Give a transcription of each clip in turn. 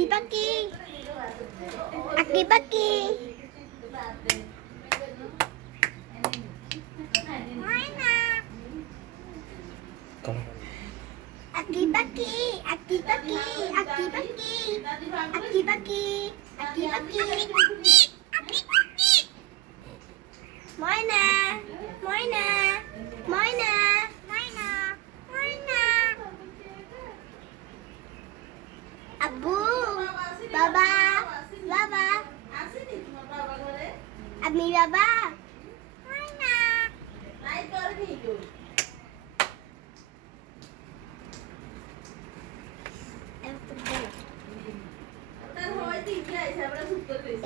Aki-paki. Aki-paki. Mana? Aki-paki. Aki-paki. Aki-paki. Aki-paki. Aki-paki. Aki-paki. Mana? Mana? Mana? Mana? Mana? Abu, Baba, Baba, Ami Baba, Mana?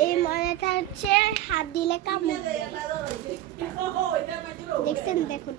এই ময়নাটা হচ্ছে হাত দিলে কামড় দেখছেন দেখুন